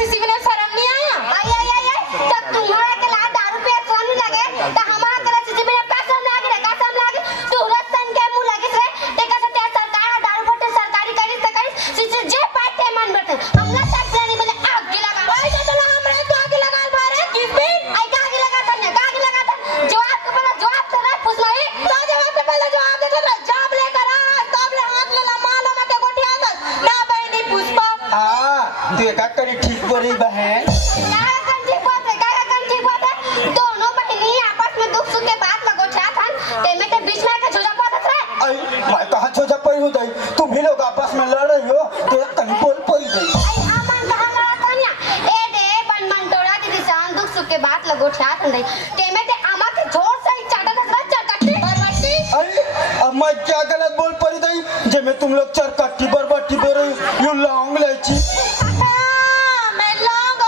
CC में शर्म नहीं आया? आई आई आई जब तुम्हारा के ला दारू पे सोने लगे तो हमारा के सीसी में पैसा ना आगे का सब लागे तू रसन के मुंह लगे रे ते का से सरकार दारू बोतल सरकारी करी सीसी जे पाते मन बैठे हमला टैक्स नहीं बोले आग की लगा भाई तो हमरा तो आग लगा मारे किस दिन आई का आग लगा था जवाब के पहले जवाब तो ना पूछ नहीं तो जवाब के पहले जवाब दे जवाब लेकर आ तब ले हाथ ले मालो मत गोटिया ना बहनी पुष्पा हां तू का करी ठीक बोली बहन दोनों बहनी आपस में दुख सुख के बात लगो छात हन ते में के बीच में के झोजा पड़त रहे आई मैं कहा छोजा पई हो गई तुम ही लोग आपस में लड़ रही हो तो कहीं बोल पई गई आई हमन कहां लड़त हनिया ए दे बनमन टोड़ा दीदी सान दुख सुख के बात लगो छात हन ते में ते आमा के जोर से चाटा दस चरकट्टी बरबट्टी आई अब मैं क्या गलत बोल पड़ी गई जे में तुम लोग चरकट्टी बरबट्टी बोल रही यू लौंग लेची मैं लौंग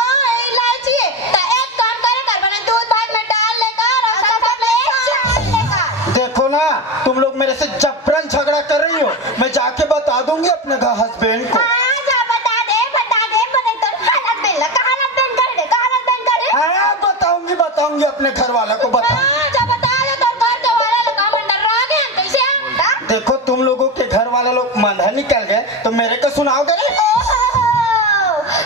इलायची तो एक काम करे कर बने दूध भात में डाल लेकर और सब में चाल लेकर देखो ना तुम लोग मेरे से जबरन झगड़ा कर रही हो मैं जाके बता दूंगी अपने हस्बैंड को हां जा बता दे बने तो हालत बेन कर दे हाँ बताऊंगी अपने घर वाला को बता हां जा बता दे तो घर के वाला लगा मंडर रह गए कैसे देखो तुम लोगों के घर वाले लोग मंदा निकल गए तो मेरे को सुनाओगे रे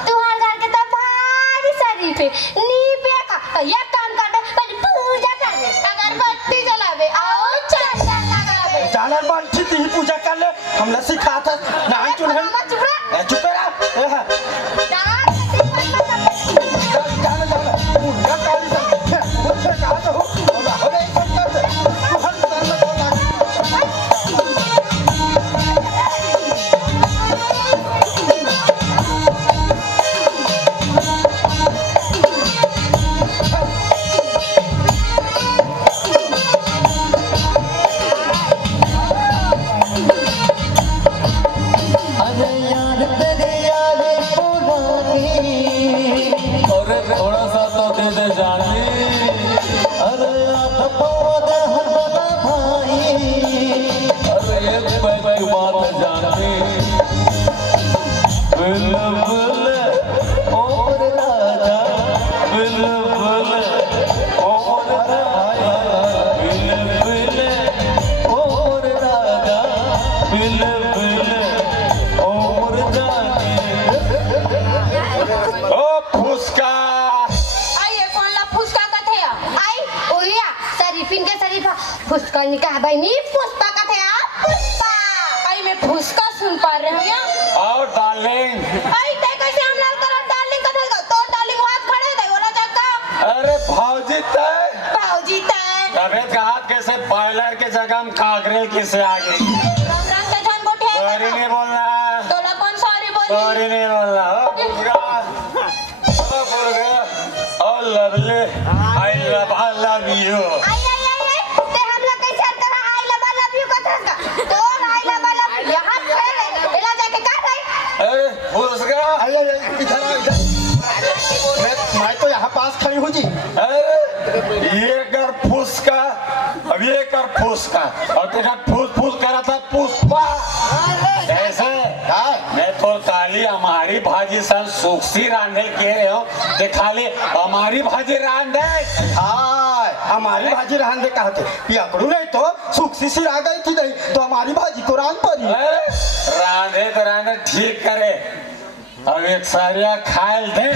तुम्हारे घर के तो भारी शरीफ है नी पे का ये काम कर दे पर पूजा कर दे अगरबत्ती जलावे आओ चंदन लगावे जानर बांधी थी पूजा कर ले हमने सिखा था ना चुन चुप रहा फुसका निकाह भाई नी पुष्पा का थे आप पुष्पा आई मैं फुसका सुन पा रही हूं या और डार्लिंग आई ते कैसे हम लाल कर डार्लिंग का था तो डार्लिंग वहां खड़े थे बोला जक्का अरे भाऊजी भाऊजी तबीयत का हाथ कैसे बॉयलर के जगह हम कागरेल कैसे आ गई राम से धन को ठेक सॉरी नहीं बोलना तोला कौन सॉरी बोली सॉरी नहीं बोलना oh lovely I love you मैं तो यहाँ पास खड़ी हूँ जी ये कर फुसका अब ये कर फुसका और तेरा फूस फूस करा था पुष्पा ऐसे मैं तो खाली हमारी भाजी सन सुखसी रांधे कह रहे हो कि खाली हमारी भाजी रांधे हाँ हमारी भाजी रांधे कहा थे पकड़ू नहीं तो सुखसी सी आ गई थी नहीं तो हमारी भाजी को रांध पड़ी रांधे तो रांधे ठीक करे अब एक सारिया खायल थे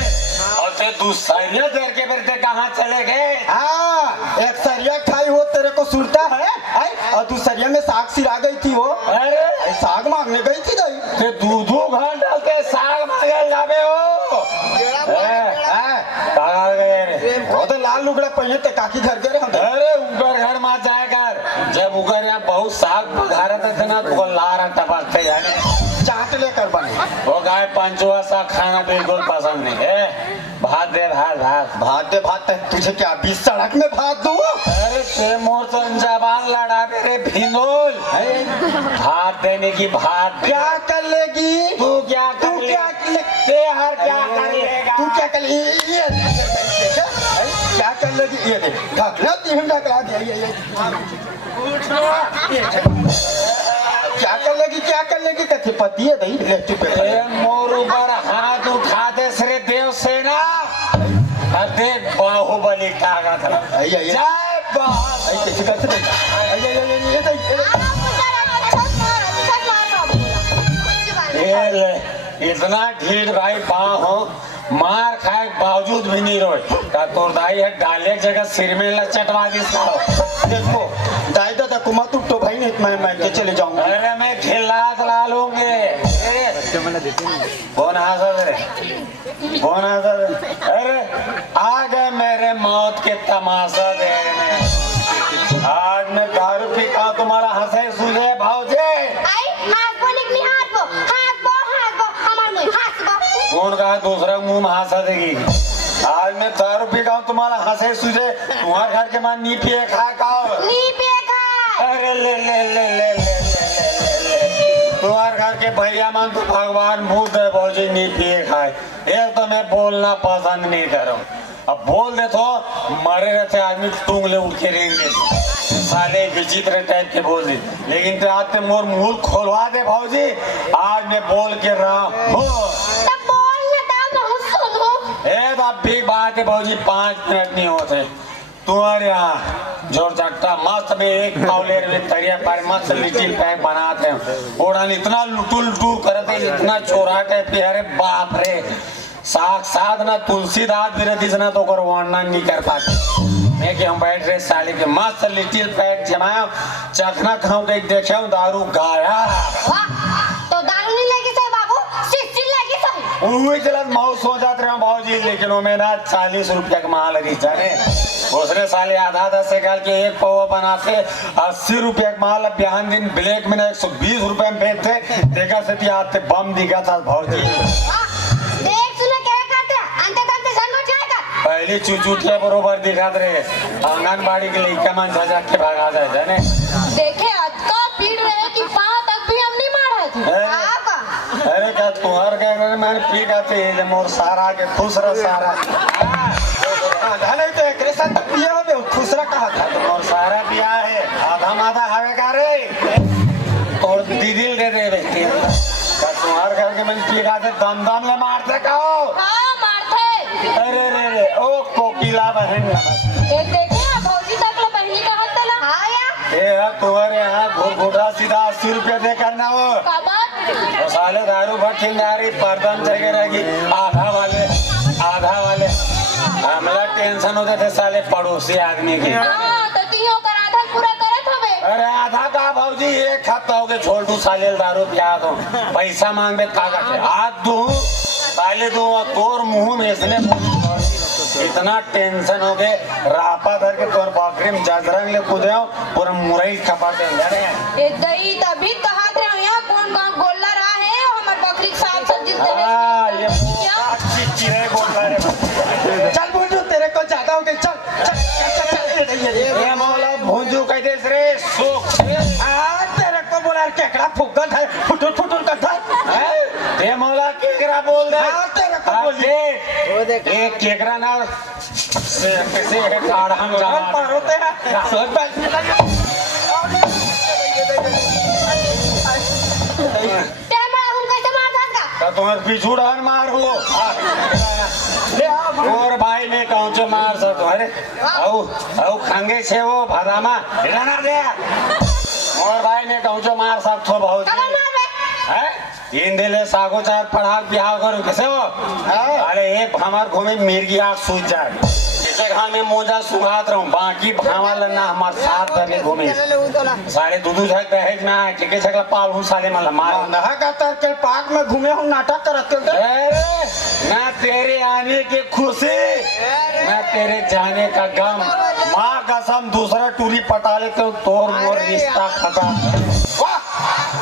और ते दूसरिया देर के बेर कहाँ चले गए हाँ एक सरिया खाई हो तेरे को सुनता है आई और दूसरिया में साग सिरा गई थी वो अरे साग मांगने गई थी गई ते दूधू घर डालते साग मांगे जावे हो वो तो लाल लुगड़ा पहिए ते काकी घर गए अरे उगर घर में जाएगा जब उगर यहाँ बहुत साग पघारा थे ना तो लारा टपकते जाने चाट लेकर बने वो गाय पंचुआ सा खाना बिल्कुल पसंद नहीं है भात दे भात तुझे क्या बीच सड़क में भात दूं अरे ते मोर तो जबान लड़ा मेरे भिनोल भात देने की भात क्या कर लेगी तू क्या कर लेगा तू क्या कर क्या कर लेगी ये देख ढकला तीन ढकला दिया ये क्या कर लेगी कथी पति है नहीं मोर ऊपर हाथ उठा दे श्री देव से देख बाहुबली कागा था आई, आई। जय बाहुबली आई कैसे करते रे आई आई आई ये तो ये ले, इतना ढीठ भाई बाह हो मार खाए के बावजूद भी नहीं रोए का तोर दाई है डाले के जगह सिर में लचटवा दी सालो देखो दाई दादा कुमा तू तो भाई नहीं मैं के चले जाऊंगा अरे मैं खिलात ला लूंगे कौन हंसा रे कौन हंसा रे अरे आ गए मेरे मौत के तमाशा देखने आज मैं दारू पी का तुम्हारा हंसे सूझे भावजे कौन कहा दूसरा मुंह में हंसा देगी आज मैं दारू पी का तुम्हारा हंसे सूझे तुम्हारे घर के मां नी पिए खाए का अरे ले ले ले ले ले तुम्हारे घर के भैया मान तो भगवान भूत है भौजी नी पिए खाए एक तो मैं बोलना पसंद नहीं करूं अब बोल दे तो मरे रहते आदमी टूंगले उठ के रेंगे साले विचित्र टाइप के बोल दे लेकिन तो आज ते मोर मुंह खोलवा दे भौजी आज मैं बोल के रहा हूँ भी बात है भौजी 5 मिनट नहीं होते तुम्हारे यहाँ जोर चट्टा मस्त में एक पावलेर में तरिया पर मस्त लिटिल पैक बनाते हैं ओढ़न इतना लुटू लुटू करते इतना चोराटे पे अरे बाप रे साक्षात ना तुलसीदास भी रहती ना तो वर्णन नहीं कर पाते मैं कि हम बैठ रहे साले के मस्त लिटिल पैक जमाया चखना खाऊं के देखे दारू गाया तो दारू नहीं लगी सही बाबू सिस्सी लगी सही वही चलत माऊ सोचत रहे भौजी लेकिन वो मेरा 40 रुपया का माल रही जाने दूसरे साले आधा 10 से काल के एक पौवा बनाते 80 रुपया का माल बिहान दिन ब्लैक में 120 रुपए में बेचते देखा से आते बम दिखा था भौजी देख सुनो क्या करते अंते तंते संगो जाएगा पहले चुचुटिया बरोबर दिखाते रहे आंगनबाड़ी के लड़का मन झटक के भागा जाए जाने देखे आज का पीट रहे कि पाँव तक भी हम नहीं मारा थे आपा अरे क्या तुम्हारे क्या मैंने पी गाते हैं मोर सारा के खुश रह सारा धाले तो एक साथ पिया में खुश रहा कहा था और सारा पिया है आधा माधा हवे का रे और दीदी दे दे बेटी तुम्हारे घर के मैंने पी गाते दम दम ले मारते कहो हाँ मारते अरे रे रे ओ कोकिला बहन एक देखे ना भौजी तक लो पहली का हाथ तला हाँ या ए तुम्हारे यहाँ घोड़ा सीधा 80 रुपया दे करना वो का बात तो साले दारू भट्टी नारी पर्दन जगह रहेगी आधा वाले हमला टेंशन होते थे साले पड़ोसी आदमी के हाँ तो तीनों का आधा पूरा करत हवे अरे आधा का भौजी एक हफ्ता हो गए छोड़ दू साले दारू पिया दो पैसा मांगे कागज है आज दू साले दो तोर मुंह में इसने इतना टेंशन हो गए रापा धर के तोर बकरी में जजरंग ले कूदे पूरा मुरई खपा दे अरे ए दई तभी कहत रहे यहाँ कौन कौन गोल्ला रहा है और हमार बकरी साग सब्जी दे ये चिचिरे बोल रहा है चल बोलो तेरे को जागा हो गई चल चल ये मौला भूंजू कह दे रे सुख आज तेरे को बोला केकड़ा फुगत है फुटुर फुटुर करता है ये मौला केकरा बोल दे हाँ, तेरे को बोलिए। एक केकरा ना से कैसे है काढ़ा हम और जाना पार होते हैं तेरा बड़ा हम कैसे मार देगा तो तुम्हें पीछू डाल मार हो और भाई ने कौन से मार सकते अरे औ खंगे से वो भदामा हिलाना दे और भाई ने कौन से मार सकते बहुत कब मार बे है 3 दिले सागो चार पढ़ा बिहाव करूं कैसे हो अरे एक हमार घूमे मिर्गी आग सूझ जाए इसे घर में मोजा सुहात रहूं बाकी भावा लन्ना हमार साथ करके घूमे सारे दूधू झक दहेज में आए टिके छकला पाल हूं साले मला मार नहा का के पार्क में घूमे हम नाटक करते ना तेरे आने की खुशी ना तेरे जाने का गम माँ कसम दूसरा टूरी पटा लेते हो तोर मोर रिश्ता खत्म वाह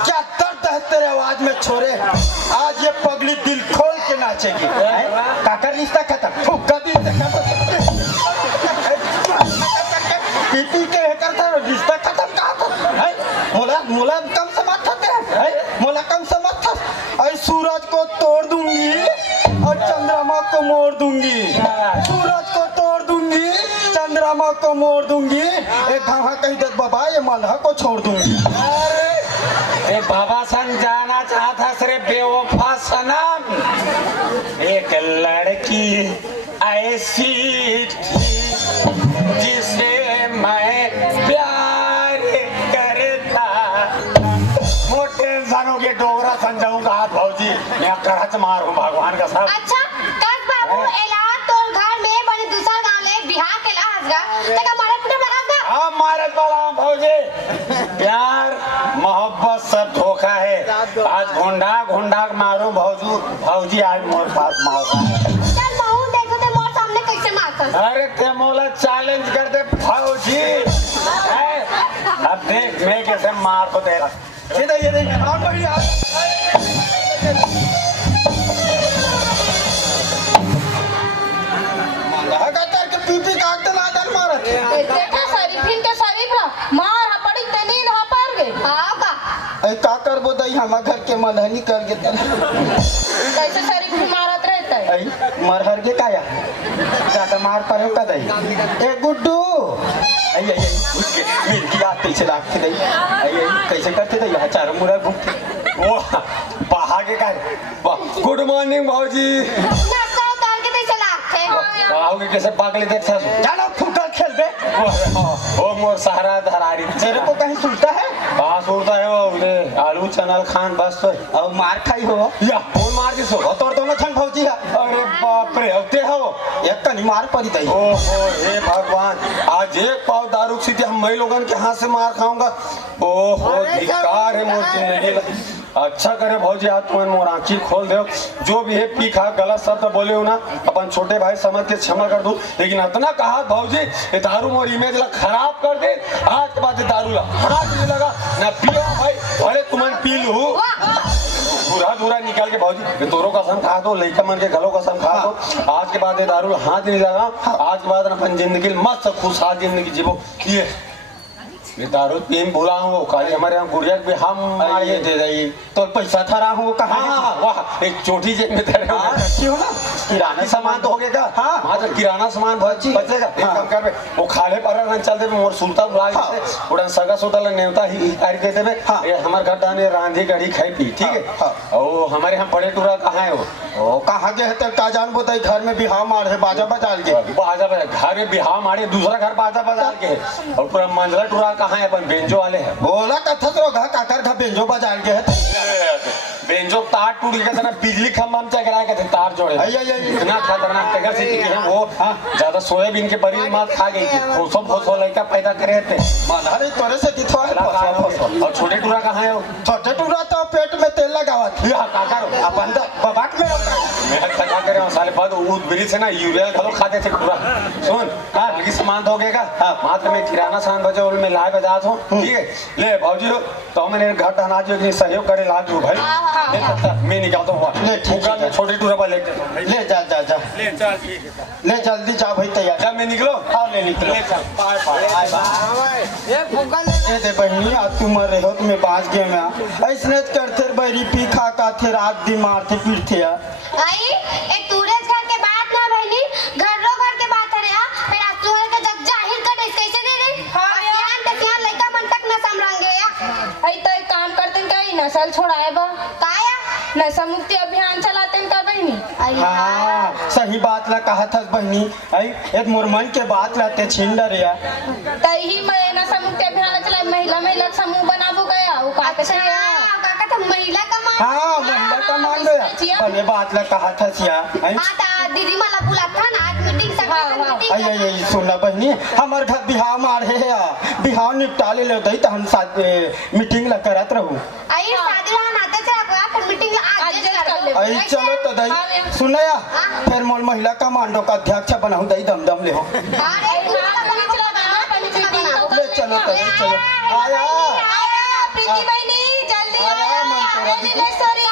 क्या दर्द है तेरे आवाज में छोरे आज ये पगली दिल खोल के नाचेगी काकर रिश्ता खत्म फुग्गा दिल से खत्म पीपी के करता रिश्ता खत्म कहाँ है मोला मोला कम से मत खाते हैं मोला कम से मत खा और सूरज को तोड़ दूंगी और चंद्रमा को मोड़ दूंगी सूरज को तोड़ दूंगी चंद्रमा को मोड़ दूंगी एक घाहा कही दे बाबा ये मलहा को छोड़ दूंगी ए बाबा सन जाना चाहता सिर्फ बेवफा सनम एक लड़की ऐसी थी जिसे मैं प्यार करता। मोटे जानों के डोगरा संजाऊं का हाथ भौजी मैं करच मारूं भगवान का सब। अच्छा कस बाबू एला तोर घर में बने दूसरा गांव ले बिहार के ला हसगा तका मारे पुटे लगा दा। हाँ मारत वाला भौजी प्यार मोहब्बत सब धोखा है। आज घुंडा घुंडा मारूं भौजू भौजी आज मोर पास मौका है। चल महू देखो ते मोर सामने कैसे मारत। अरे ते मोला चैलेंज कर दे भौजी है? अब देख मैं कैसे मार को तेरा। ये दे हाँ बढ़िया लगातार के पीपी काट दे लादन मारत देखा शरीफिन के शरीफ रहा मार हपड़ी तनी न पर गए। हां का ऐ का करबो दई हमा घर के मलहनी कर के कैसे शरीफिन मारत रहता है। ऐ मरहर के काया ज्यादा मार पायो का दई ए गुड्डू ऐ ऐ उसके मिर्गी आते से रखते दई ऐ कैसे करते दई चारों मुरा घूमते वो पहा के का गुड मॉर्निंग भौजी। नाश्ता उतार के ते चला थे। आओगे कैसे पागल देखता जाना फुटबॉल खेल बे वो मोर सहारा धरारी तेरे को कहीं सुनता है कहाँ सुनता है वो उन्हें आलू चनल खान बस तो और मार खाई हो या कौन मार दिसो तोर दोनों छन भौजी है अरे बाप रे होते हो एक कनी मार पड़ी दई ओहो हे भगवान आज एक पाव दारू सीधे हम मई लोगन के हाथ से मार खाऊंगा। ओहो धिक्कार है मोर जिंदगी। अच्छा करे भौजी आज तुम मोर आँखी खोल दो जो भी है पी खा गलत शब्द बोले हो ना अपन छोटे भाई समझ के क्षमा कर दो लेकिन इतना कहा भौजी ये दारू मोर इमेज ला खराब कर दे। आज के बाद दारू ला हाथ नहीं लगा ना पियो भाई भले तुमन पी लू पूरा दूरा निकाल के भौजी ये तोरो कसम खा दो लइका मन के गलो कसम खा दो आज के बाद ये दारू हाथ नहीं लगा। आज के बाद अपन जिंदगी मस्त खुशहाल जिंदगी जीवो। ये दारू पीन भूला हूँ काली हमारे यहाँ गुड़िया भी हम आए दे रही तो पैसा थरा हो कहाँ हाँ वाह एक छोटी जेब में धरे हो क्यों ना किराना सामान तो हो गया हाँ। हाँ तो किराना सामान बचेगा एक काम कर बे वो खाले पर न चल दे मोर सुलता बुला देते उड़न सगा सोता ले नेवता ही तारी दे देबे ये हमार घर दाने रांधी गड़ी खाई पी ठीक है। और हमारे यहाँ पड़े टूरा कहाँ है वो ओ कहाँ के है का जान बताई घर में बिहाव मार है बाजा बजाल के बाजा बजा घर में बिहाव मारे दूसरा घर बाजा बजा के और पूरा मंजला टूरा कहाँ है अपन बेंजो वाले हैं बोला कथा तो घा काकर घा बेंजो बजाल के है बेंजो तार टूट गया था ना बिजली खंभा में चकरा के थे तार जोड़े इतना खतरनाक टगर से कि हम वो ज्यादा सोयाबीन के बड़ी मात खा गई थी फोसो फोसो लड़का पैदा करे थे अरे तोरे से दिखवा और छोटे टूरा कहाँ है वो छोटे टूरा तो पेट में तेल लगावत काका अपन बबाट में मेहनत क्या करे साले बाद वो ब्रिज से ना यूरिया घलो खाते थे पूरा सुन बाकी सामान तो हो गएगा मात्र में किराना सामान बचे और मैं लाए बजा हूँ ठीक है ले भाजी तो मैंने घर टहना जो सहयोग करे ला दू भाई मैं निकालता हूँ ले ठीक है छोटे टूरा पर लेते ले जा जा जा ले चल ठीक है ले जल्दी जा भाई तैयार जब मैं निकलो हाँ ले निकलो ले चल बाय बाय ए दे बहनी आज तुम रहे हो तुम्हें बाज गए मैं ऐसने करते बैरी पी खा का थे रात दिन मारते पीटते आई एक टूरिस्ट घर के बात ना बहनी घरों घर के बात है रे फिर आज तू के जग जाहिर कर दे कैसे दे रे हाँ, यार तक यहाँ लड़का मन तक न समरांगे या आई तो एक काम करते हैं क्या नस्ल छोड़ाए बा काया नशा मुक्ति अभियान चलाते हैं का बहनी। हाँ सही बात ला कहा था बहनी आई एक मोर मन के बात लाते छीन ल रे तही मैं नशा मुक्ति अभियान चला महिला महिला समूह बनाबो गया वो का अच्छा काका तो महिला का मान हाँ महिला का मान गया पहले बात ला कहा था सिया हाँ ता दीदी मला बुला था ना आज मीटिंग सब आई आई आई सुनना बहनी हमार घर बिहाव मार है बिहाव निपटा ले दई तो हम साथ मीटिंग ला करत रहूं आई शादी ला नाते चला को फिर मीटिंग ला आज कर ले आई चलो तो दई सुनया फिर मोर महिला कमांडो का अध्यक्ष बनाऊं दई दम दम ले हो अरे ले चलो तो चलो आया प्रीति बहनी जल्दी आया मन आया तेरा सॉरी